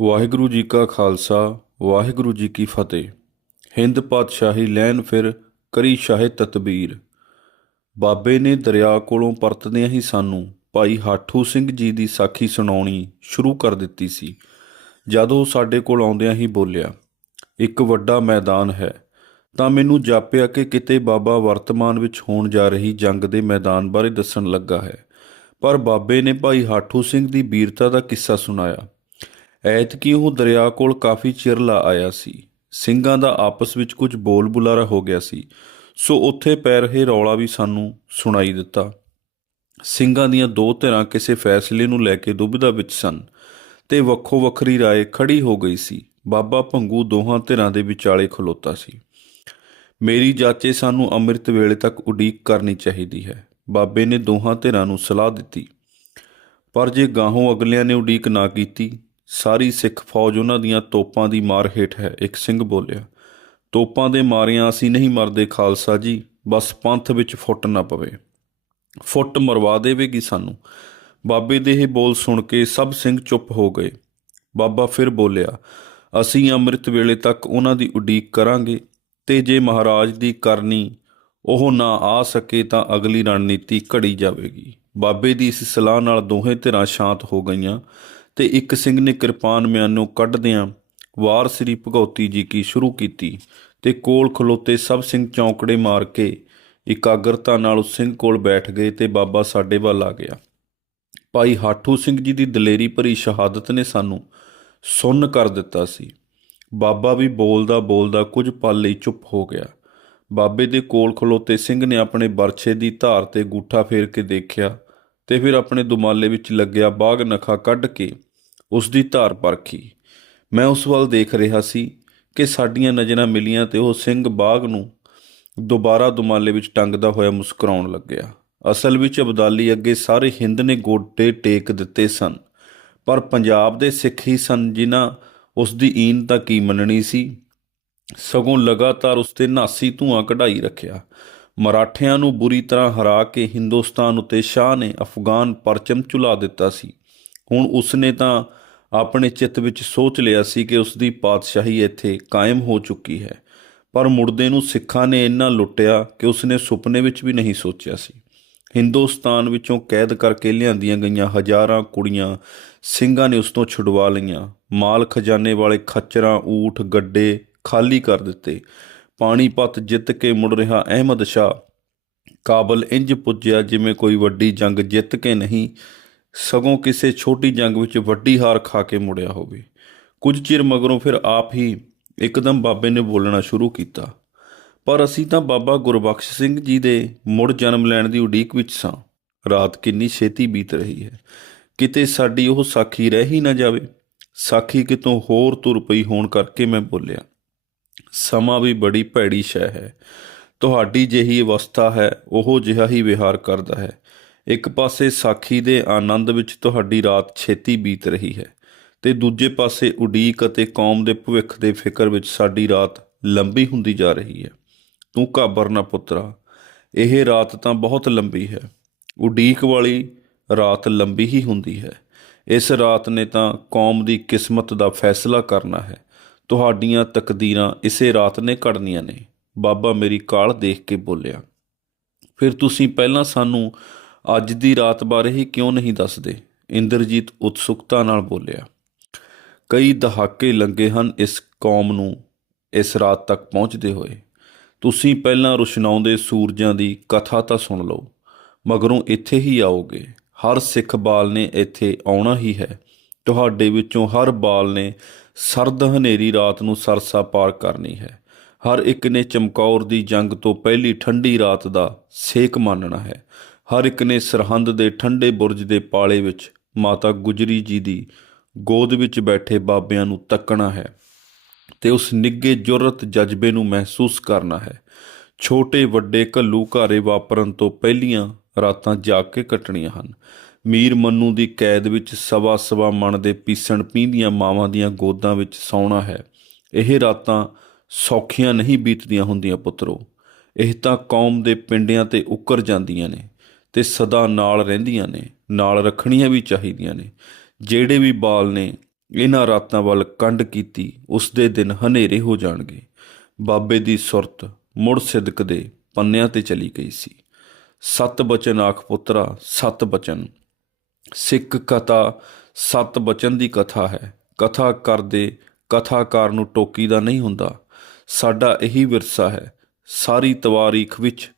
ਵਾਹਿਗੁਰੂ ਜੀ ਕਾ ਖਾਲਸਾ, ਵਾਹਿਗੁਰੂ ਜੀ ਕੀ ਫਤਿਹ। ਹਿੰਦ ਪਾਤਸ਼ਾਹੀ ਲੈਣ ਫਿਰ ਕਰੀ ਸ਼ਾਹੇ ਤਤਬੀਰ। ਬਾਬੇ ਨੇ ਦਰਿਆ ਕੋਲੋਂ ਪਰਤਦਿਆਂ ਹੀ ਸਾਨੂੰ ਭਾਈ ਹਾਠੂ ਸਿੰਘ ਜੀ ਦੀ ਸਾਖੀ ਸੁਣਾਉਣੀ ਸ਼ੁਰੂ ਕਰ ਦਿੱਤੀ ਸੀ। ਜਦ ਉਹ ਸਾਡੇ ਕੋਲ ਆਉਂਦਿਆਂ ਹੀ ਬੋਲਿਆ, ਇੱਕ ਵੱਡਾ ਮੈਦਾਨ ਹੈ, ਤਾਂ ਮੈਨੂੰ ਜਾਪਿਆ ਕਿ ਕਿਤੇ ਬਾਬਾ ਵਰਤਮਾਨ ਵਿੱਚ ਹੋਣ ਜਾ ਰਹੀ ਜੰਗ ਦੇ ਮੈਦਾਨ ਬਾਰੇ ਦੱਸਣ ਲੱਗਾ ਹੈ। ਪਰ ਬਾਬੇ ਨੇ ਭਾਈ ਹਾਠੂ ਸਿੰਘ ਦੀ ਵੀਰਤਾ ਦਾ ਕਿੱਸਾ ਸੁਣਾਇਆ। ਐਤਕੀ ਉਹ ਦਰਿਆ ਕੋਲ ਕਾਫੀ ਚਿਰ ਲਾ ਆਇਆ ਸੀ। ਸਿੰਘਾਂ ਦਾ ਆਪਸ ਵਿੱਚ ਕੁਝ ਬੋਲ ਬੁਲਾਰਾ ਹੋ ਗਿਆ ਸੀ। ਸੋ ਉੱਥੇ ਪੈ ਰਹੇ ਰੌਲਾ ਵੀ ਸਾਨੂੰ ਸੁਣਾਈ ਦਿੱਤਾ। ਸਿੰਘਾਂ ਦੀਆਂ ਦੋ ਧਿਰਾਂ ਕਿਸੇ ਫੈਸਲੇ ਨੂੰ ਲੈ ਕੇ ਦੁਬਿਧਾ ਵਿੱਚ ਸਨ ਤੇ ਵੱਖੋ ਵੱਖਰੀ ਰਾਏ ਖੜੀ ਹੋ ਗਈ ਸੀ। ਬਾਬਾ ਭੰਗੂ ਦੋਹਾਂ ਧਿਰਾਂ ਦੇ ਵਿਚਾਲੇ ਖਲੋਤਾ ਸੀ। ਮੇਰੀ ਜਾਚੇ ਸਾਨੂੰ ਅੰਮ੍ਰਿਤ ਵੇਲੇ ਤੱਕ ਉਡੀਕ ਕਰਨੀ ਚਾਹੀਦੀ ਹੈ। ਬਾਬੇ ਨੇ ਦੋਹਾਂ ਧਿਰਾਂ ਨੂੰ ਸਲਾਹ ਦਿੱਤੀ। ਪਰ ਜੇ ਗਾਹੋਂ ਅਗਲਿਆਂ ਨੇ ਉਡੀਕ ਨਾ ਕੀਤੀ ਸਾਰੀ ਸਿੱਖ ਫੌਜ ਉਹਨਾਂ ਦੀਆਂ ਤੋਪਾਂ ਦੀ ਮਾਰ ਹੇਠ ਹੈ, ਇੱਕ ਸਿੰਘ ਬੋਲਿਆ। ਤੋਪਾਂ ਦੇ ਮਾਰਿਆਂ ਅਸੀਂ ਨਹੀਂ ਮਰਦੇ ਖਾਲਸਾ ਜੀ, ਬਸ ਪੰਥ ਵਿੱਚ ਫੁੱਟ ਨਾ ਪਵੇ। ਫੁੱਟ ਮਰਵਾ ਦੇਵੇਗੀ ਸਾਨੂੰ। ਬਾਬੇ ਦੇ ਇਹ ਬੋਲ ਸੁਣ ਕੇ ਸਭ ਸਿੰਘ ਚੁੱਪ ਹੋ ਗਏ। ਬਾਬਾ ਫਿਰ ਬੋਲਿਆ, ਅਸੀਂ ਅੰਮ੍ਰਿਤ ਵੇਲੇ ਤੱਕ ਉਹਨਾਂ ਦੀ ਉਡੀਕ ਕਰਾਂਗੇ, ਤੇ ਜੇ ਮਹਾਰਾਜ ਦੀ ਕਰਨੀ ਉਹ ਨਾ ਆ ਸਕੇ ਤਾਂ ਅਗਲੀ ਰਣਨੀਤੀ ਘੜੀ ਜਾਵੇਗੀ। ਬਾਬੇ ਦੀ ਇਸ ਸਲਾਹ ਨਾਲ ਦੋਹੇ ਧਿਰਾਂ ਸ਼ਾਂਤ ਹੋ ਗਈਆਂ। ਤੇ ਇੱਕ ਸਿੰਘ ਨੇ ਕਿਰਪਾਨ ਮਿਆਨੋਂ ਕੱਢਦਿਆਂ ਵਾਰ ਸ੍ਰੀ ਭਗਉਤੀ ਜੀ ਕੀ ਸ਼ੁਰੂ ਕੀਤੀ ਤੇ ਕੋਲ ਖਲੋਤੇ ਸਭ ਸਿੰਘ ਚੌਂਕੜੇ ਮਾਰ ਕੇ ਇਕਾਗਰਤਾ ਨਾਲ ਉਸ ਸਿੰਘ ਕੋਲ ਬੈਠ ਗਏ ਤੇ ਬਾਬਾ ਸਾਡੇ ਵੱਲ ਆ ਗਿਆ। ਭਾਈ ਹਾਠੂ ਸਿੰਘ ਜੀ ਦੀ ਦਲੇਰੀ ਭਰੀ ਸ਼ਹਾਦਤ ਨੇ ਸਾਨੂੰ ਸੁੰਨ ਕਰ ਦਿੱਤਾ ਸੀ। ਬਾਬਾ ਵੀ ਬੋਲਦਾ ਬੋਲਦਾ ਕੁਝ ਪਲ ਲਈ ਚੁੱਪ ਹੋ ਗਿਆ। ਬਾਬੇ ਦੇ ਕੋਲ ਖਲੋਤੇ ਸਿੰਘ ਨੇ ਆਪਣੇ ਬਰਛੇ ਦੀ ਧਾਰ ਤੇ ਗੂਠਾ ਫੇਰ ਕੇ ਦੇਖਿਆ ਤੇ ਫਿਰ ਆਪਣੇ ਦੁਮਾਲੇ ਵਿੱਚ ਲੱਗਿਆ ਬਾਗ ਨਖਾ ਕੱਢ ਕੇ ਉਸ ਦੀ ਧਾਰ ਪਰਖੀ। ਮੈਂ ਉਸ ਵੱਲ ਦੇਖ ਰਿਹਾ ਸੀ ਕਿ ਸਾਡੀਆਂ ਨਜ਼ਰਾਂ ਮਿਲੀਆਂ ਤੇ ਉਹ ਸਿੰਘ ਬਾਗ ਨੂੰ ਦੁਬਾਰਾ ਦੁਮਾਲੇ ਵਿੱਚ ਟੰਗਦਾ ਹੋਇਆ ਮੁਸਕਰਾਉਣ ਲੱਗਿਆ। ਅਸਲ ਵਿੱਚ ਅਬਦਾਲੀ ਅੱਗੇ ਸਾਰੇ ਹਿੰਦ ਨੇ ਗੋਡੇ ਟੇਕ ਦਿੱਤੇ ਸਨ, ਪਰ ਪੰਜਾਬ ਦੇ ਸਿੱਖ ਹੀ ਸਨ ਜਿਨ੍ਹਾਂ ਉਸ ਦੀ ਈਨ ਤਾਂ ਕੀ ਮੰਨਣੀ ਸੀ। ਸਗੋਂ ਲਗਾਤਾਰ ਉਸ ਤੇ ਨਾਸੀ ਧੂਆਂ ਕਢਾਈ ਰੱਖਿਆ। ਮਰਾਠਿਆਂ ਨੂੰ ਬੁਰੀ ਤਰ੍ਹਾਂ ਹਰਾ ਕੇ ਹਿੰਦੁਸਤਾਨ ਉਤੇ ਸ਼ਾਹ ਨੇ ਅਫਗਾਨ ਪਰਚਮ ਚੁਲਾ ਦਿੱਤਾ ਸੀ। ਹੁਣ ਉਸਨੇ ਤਾਂ ਆਪਣੇ ਚਿੱਤ ਵਿੱਚ ਸੋਚ ਲਿਆ ਸੀ ਕਿ ਉਸ ਦੀ ਪਾਤਸ਼ਾਹੀ ਇੱਥੇ ਕਾਇਮ ਹੋ ਚੁੱਕੀ ਹੈ। ਪਰ ਮੁਰਦੇ ਨੂੰ ਸਿੱਖਾਂ ਨੇ ਇੰਨਾ ਲੁੱਟਿਆ ਕਿ ਉਸਨੇ ਸੁਪਨੇ ਵਿੱਚ ਵੀ ਨਹੀਂ ਸੋਚਿਆ ਸੀ। ਹਿੰਦੁਸਤਾਨ ਵਿੱਚੋਂ ਕੈਦ ਕਰਕੇ ਲਿਆਂਦੀਆਂ ਗਈਆਂ ਹਜ਼ਾਰਾਂ ਕੁੜੀਆਂ ਸਿੰਘਾਂ ਨੇ ਉਸ ਤੋਂ ਛੁਡਵਾ ਲਈਆਂ। ਮਾਲ ਖਜ਼ਾਨੇ ਵਾਲੇ ਖੱਚਰਾਂ, ਊਠ, ਗੱਡੇ ਖਾਲੀ ਕਰ ਦਿੱਤੇ। ਪਾਣੀਪਤ ਜਿੱਤ ਕੇ ਮੁੜ ਰਿਹਾ ਅਹਿਮਦ ਸ਼ਾਹ। ਕਾਬਲ ਇੰਜ ਪੁੱਜਿਆ ਜਿਵੇਂ ਕੋਈ ਵੱਡੀ ਜੰਗ ਜਿੱਤ ਕੇ ਨਹੀਂ। ਸਗੋਂ ਕਿਸੇ ਛੋਟੀ ਜੰਗ ਵਿੱਚ ਵੱਡੀ ਹਾਰ ਖਾ ਕੇ ਮੁੜਿਆ ਹੋਵੇ। ਕੁਝ ਚਿਰ ਮਗਰੋਂ ਫਿਰ ਆਪ ਹੀ ਇੱਕਦਮ ਬਾਬੇ ਨੇ ਬੋਲਣਾ ਸ਼ੁਰੂ ਕੀਤਾ। ਪਰ ਅਸੀਂ ਤਾਂ ਬਾਬਾ ਗੁਰਬਖਸ਼ ਸਿੰਘ ਜੀ ਦੇ ਮੁੜ ਜਨਮ ਲੈਣ ਦੀ ਉਡੀਕ ਵਿੱਚ ਸਾਂ। ਰਾਤ ਕਿੰਨੀ ਛੇਤੀ ਬੀਤ ਰਹੀ ਹੈ। ਕਿਤੇ ਸਾਡੀ ਉਹ ਸਾਖੀ ਰਹਿ ਹੀ ਨਾ ਜਾਵੇ। ਸਾਖੀ ਕਿਤੋਂ ਹੋਰ ਤੁਰ ਪਈ ਹੋਣ ਕਰਕੇ ਮੈਂ ਬੋਲਿਆ, ਸਮਾਂ ਵੀ ਬੜੀ ਭੈੜੀ ਸ਼ੈ ਹੈ। ਤੁਹਾਡੀ ਜਿਹੀ ਅਵਸਥਾ ਹੈ, ਉਹ ਜਿਹਾ ਹੀ ਵਿਹਾਰ ਕਰਦਾ ਹੈ। ਇੱਕ ਪਾਸੇ ਸਾਖੀ ਦੇ ਆਨੰਦ ਵਿੱਚ ਤੁਹਾਡੀ ਰਾਤ ਛੇਤੀ ਬੀਤ ਰਹੀ ਹੈ ਤੇ ਦੂਜੇ ਪਾਸੇ ਉਡੀਕ ਅਤੇ ਕੌਮ ਦੇ ਭਵਿੱਖ ਦੇ ਫਿਕਰ ਵਿੱਚ ਸਾਡੀ ਰਾਤ ਲੰਬੀ ਹੁੰਦੀ ਜਾ ਰਹੀ ਹੈ। ਤੂੰ ਘਾਬਰ ਨਾ ਪੁੱਤਰਾ, ਇਹ ਰਾਤ ਤਾਂ ਬਹੁਤ ਲੰਬੀ ਹੈ। ਉਡੀਕ ਵਾਲੀ ਰਾਤ ਲੰਬੀ ਹੀ ਹੁੰਦੀ ਹੈ। ਇਸ ਰਾਤ ਨੇ ਤਾਂ ਕੌਮ ਦੀ ਕਿਸਮਤ ਦਾ ਫੈਸਲਾ ਕਰਨਾ ਹੈ। ਤੁਹਾਡੀਆਂ ਤਕਦੀਰਾਂ ਇਸੇ ਰਾਤ ਨੇ ਘੜਨੀਆਂ ਨੇ। ਬਾਬਾ ਮੇਰੀ ਕਾਲ ਦੇਖ ਕੇ ਬੋਲਿਆ, ਫਿਰ ਤੁਸੀਂ ਪਹਿਲਾਂ ਸਾਨੂੰ ਅੱਜ ਦੀ ਰਾਤ ਬਾਰੇ ਹੀ ਕਿਉਂ ਨਹੀਂ ਦੱਸਦੇ? ਇੰਦਰਜੀਤ ਉਤਸੁਕਤਾ ਨਾਲ ਬੋਲਿਆ, ਕਈ ਦਹਾਕੇ ਲੰਗੇ ਹਨ ਇਸ ਕੌਮ ਨੂੰ, ਇਸ ਰਾਤ ਤੱਕ ਪਹੁੰਚਦੇ ਹੋਏ। ਤੁਸੀਂ ਪਹਿਲਾਂ ਰੁਸ਼ਨਾਉਂਦੇ ਸੂਰਜਾਂ ਦੀ ਕਥਾ ਤਾਂ ਸੁਣ ਲਓ, ਮਗਰੋਂ ਇੱਥੇ ਹੀ ਆਓਗੇ। ਹਰ ਸਿੱਖ ਬਾਲ ਨੇ ਇੱਥੇ ਆਉਣਾ ਹੀ ਹੈ। ਤੁਹਾਡੇ ਵਿੱਚੋਂ ਹਰ ਬਾਲ ਨੇ ਸਰਦ ਹਨੇਰੀ ਰਾਤ ਨੂੰ ਸਰਸਾ ਪਾਰ ਕਰਨੀ ਹੈ। ਹਰ ਇੱਕ ਨੇ ਚਮਕੌਰ ਦੀ ਜੰਗ ਤੋਂ ਪਹਿਲੀ ਠੰਡੀ ਰਾਤ ਦਾ ਸੇਕ ਮੰਨਣਾ ਹੈ। ਹਰ ਇੱਕ ਨੇ ਸਰਹੰਦ ਦੇ ਠੰਡੇ ਬੁਰਜ ਦੇ ਪਾਲੇ ਵਿੱਚ ਮਾਤਾ ਗੁਜਰੀ ਜੀ ਦੀ ਗੋਦ ਵਿੱਚ ਬੈਠੇ ਬਾਬਿਆਂ ਨੂੰ ਤੱਕਣਾ ਹੈ ਤੇ ਉਸ ਨਿੱਗੇ ਜੁਰਤ ਜਜ਼ਬੇ ਨੂੰ ਮਹਿਸੂਸ ਕਰਨਾ ਹੈ। ਛੋਟੇ ਵੱਡੇ ਘੱਲੂ ਘਾਰੇ ਵਾਪਰਨ ਤੋਂ ਪਹਿਲੀਆਂ ਰਾਤਾਂ ਜਾਗ ਕੇ ਕੱਟਣੀਆਂ ਹਨ। ਮੀਰ ਮੰਨੂ ਦੀ ਕੈਦ ਵਿੱਚ ਸਵਾ ਸਵਾ ਮਣ ਦੇ ਪੀਸਣ ਪੀਂਦੀਆਂ ਮਾਵਾਂ ਦੀਆਂ ਗੋਦਾਂ ਵਿੱਚ ਸੌਣਾ ਹੈ। ਇਹ ਰਾਤਾਂ ਸੌਖੀਆਂ ਨਹੀਂ ਬੀਤਦੀਆਂ ਹੁੰਦੀਆਂ ਪੁੱਤਰੋ। ਇਹ ਤਾਂ ਕੌਮ ਦੇ ਪਿੰਡਿਆਂ ਤੇ ਉੱਕਰ ਜਾਂਦੀਆਂ ਨੇ। ਤੇ ਸਦਾ ਨਾਲ ਰਹਿੰਦੀਆਂ ਨੇ, ਨਾਲ ਰੱਖਣੀਆਂ ਵੀ ਚਾਹੀਦੀਆਂ ਨੇ। ਜਿਹੜੇ ਵੀ ਬਾਲ ਨੇ, ਇਹਨਾਂ ਰਾਤਾਂ ਵੱਲ ਕੰਡ ਕੀਤੀ ਉਸ ਦੇ ਦਿਨ ਹਨੇਰੇ ਹੋ ਜਾਣਗੇ। ਬਾਬੇ ਦੀ ਸੁਰਤ ਮੁੜ ਸਿਦਕ ਦੇ ਪੰਨਿਆਂ ਤੇ ਚਲੀ ਗਈ ਸੀ। ਸਤ ਬਚਨ ਆਖ ਪੁੱਤਰਾ, ਸਤ ਬਚਨ। ਸਿੱਖ ਕਥਾ ਸਤ ਬਚਨ ਦੀ ਕਥਾ ਹੈ। ਕਥਾ ਕਰਦੇ, ਕਥਾਕਾਰ ਨੂੰ ਟੋਕੀ ਦਾ ਨਹੀਂ ਹੁੰਦਾ। ਸਾਡਾ ਇਹੀ ਵਿਰਸਾ ਹੈ। ਸਾਰੀ ਤਵਾਰੀਖ ਵਿੱਚ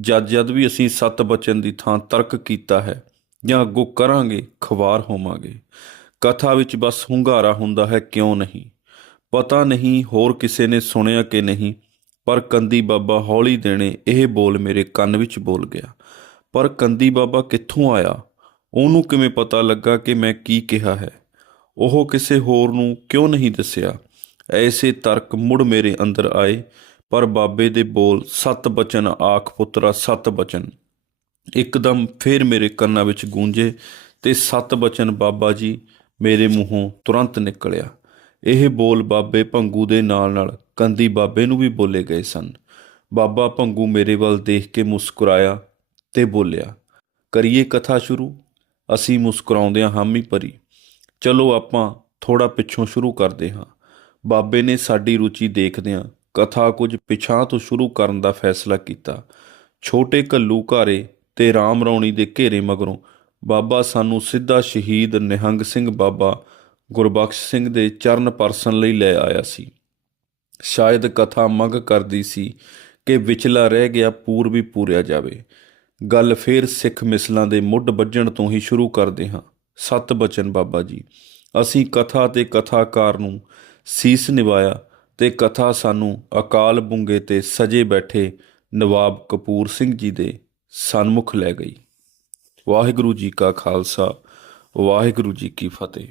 ਜਦ ਜਦ ਵੀ ਅਸੀਂ ਸਤ ਬਚਨ ਦੀ ਥਾਂ ਤਰਕ ਕੀਤਾ ਹੈ ਜਾਂ ਅੱਗੋਂ ਕਰਾਂਗੇ, ਖਵਾਰ ਹੋਵਾਂਗੇ। ਕਥਾ ਵਿੱਚ ਬਸ ਹੁੰਗਾਰਾ ਹੁੰਦਾ ਹੈ, ਕਿਉਂ ਨਹੀਂ? ਪਤਾ ਨਹੀਂ ਹੋਰ ਕਿਸੇ ਨੇ ਸੁਣਿਆ ਕਿ ਨਹੀਂ, ਪਰ ਕੰਦੀ ਬਾਬਾ ਹੌਲੀ ਦੇਣੇ ਇਹ ਬੋਲ ਮੇਰੇ ਕੰਨ ਵਿੱਚ ਬੋਲ ਗਿਆ। ਪਰ ਕੰਦੀ ਬਾਬਾ ਕਿੱਥੋਂ ਆਇਆ? ਉਹਨੂੰ ਕਿਵੇਂ ਪਤਾ ਲੱਗਾ ਕਿ ਮੈਂ ਕੀ ਕਿਹਾ ਹੈ? ਉਹ ਕਿਸੇ ਹੋਰ ਨੂੰ ਕਿਉਂ ਨਹੀਂ ਦੱਸਿਆ? ਐਸੇ ਤਰਕ ਮੁੜ ਮੇਰੇ ਅੰਦਰ ਆਏ ਪਰ ਬਾਬੇ ਦੇ ਬੋਲ ਸਤ ਬਚਨ, ਆਖ ਪੁੱਤਰਾ ਸਤ ਬਚਨ। ਇੱਕਦਮ ਫੇਰ ਮੇਰੇ ਕੰਨਾਂ ਵਿੱਚ ਗੂੰਜੇ ਤੇ ਸਤ ਬਚਨ ਬਾਬਾ ਜੀ ਮੇਰੇ ਮੂੰਹੋਂ ਤੁਰੰਤ ਨਿਕਲਿਆ। ਇਹ ਬੋਲ ਬਾਬੇ ਭੰਗੂ ਦੇ ਨਾਲ ਨਾਲ ਕੰਦੀ ਬਾਬੇ ਨੂੰ ਵੀ ਬੋਲੇ ਗਏ ਸਨ। ਬਾਬਾ ਭੰਗੂ ਮੇਰੇ ਵੱਲ ਦੇਖ ਕੇ ਮੁਸਕਰਾਇਆ ਤੇ ਬੋਲਿਆ, ਕਰੀਏ ਕਥਾ ਸ਼ੁਰੂ? ਅਸੀਂ ਮੁਸਕਰਾਉਂਦਿਆਂ ਹਾਮੀ ਭਰੀ ਚਲੋ ਆਪਾਂ ਥੋੜਾ ਪਿੱਛੋਂ ਸ਼ੁਰੂ ਕਰਦੇ ਹਾਂ। ਬਾਬੇ ਨੇ ਸਾਡੀ ਰੁਚੀ ਦੇਖਦਿਆਂ ਕਥਾ ਕੁਝ ਪਿਛਾਂ ਤੋਂ ਸ਼ੁਰੂ ਕਰਨ ਦਾ ਫੈਸਲਾ ਕੀਤਾ। ਛੋਟੇ ਕੱਲੂ ਘਾਰੇ ਤੇ ਰਾਮ ਰੌਣੀ ਦੇ ਘੇਰੇ ਮਗਰੋਂ ਬਾਬਾ ਸਾਨੂੰ ਸਿੱਧਾ ਸ਼ਹੀਦ ਨਿਹੰਗ ਸਿੰਘ ਬਾਬਾ ਗੁਰਬਖਸ਼ ਸਿੰਘ ਦੇ ਚਰਨ ਪਰਸਨ ਲਈ ਲੈ ਆਇਆ ਸੀ। ਸ਼ਾਇਦ ਕਥਾ ਮੰਗ ਕਰਦੀ ਸੀ ਕਿ ਵਿਚਲਾ ਰਹਿ ਗਿਆ ਪੂਰਬੀ ਪੂਰਿਆ ਜਾਵੇ। ਗੱਲ ਫੇਰ ਸਿੱਖ ਮਿਸਲਾਂ ਦੇ ਮੁੱਢ ਵੱਜਣ ਤੋਂ ਹੀ ਸ਼ੁਰੂ ਕਰਦੇ ਹਾਂ। ਸਤ ਬਚਨ ਬਾਬਾ ਜੀ, ਅਸੀਂ ਕਥਾ ਤੇ ਕਥਾਕਾਰ ਨੂੰ ਸੀਸ ਨਿਵਾਇਆ ਤੇ ਕਥਾ ਸਾਨੂੰ ਅਕਾਲ ਬੁੰਗੇ ਤੇ ਸਜੇ ਬੈਠੇ ਨਵਾਬ ਕਪੂਰ ਸਿੰਘ ਜੀ ਦੇ ਸਨਮੁਖ ਲੈ ਗਈ। ਵਾਹਿਗੁਰੂ ਜੀ ਕਾ ਖਾਲਸਾ, ਵਾਹਿਗੁਰੂ ਜੀ ਕੀ ਫਤਿਹ।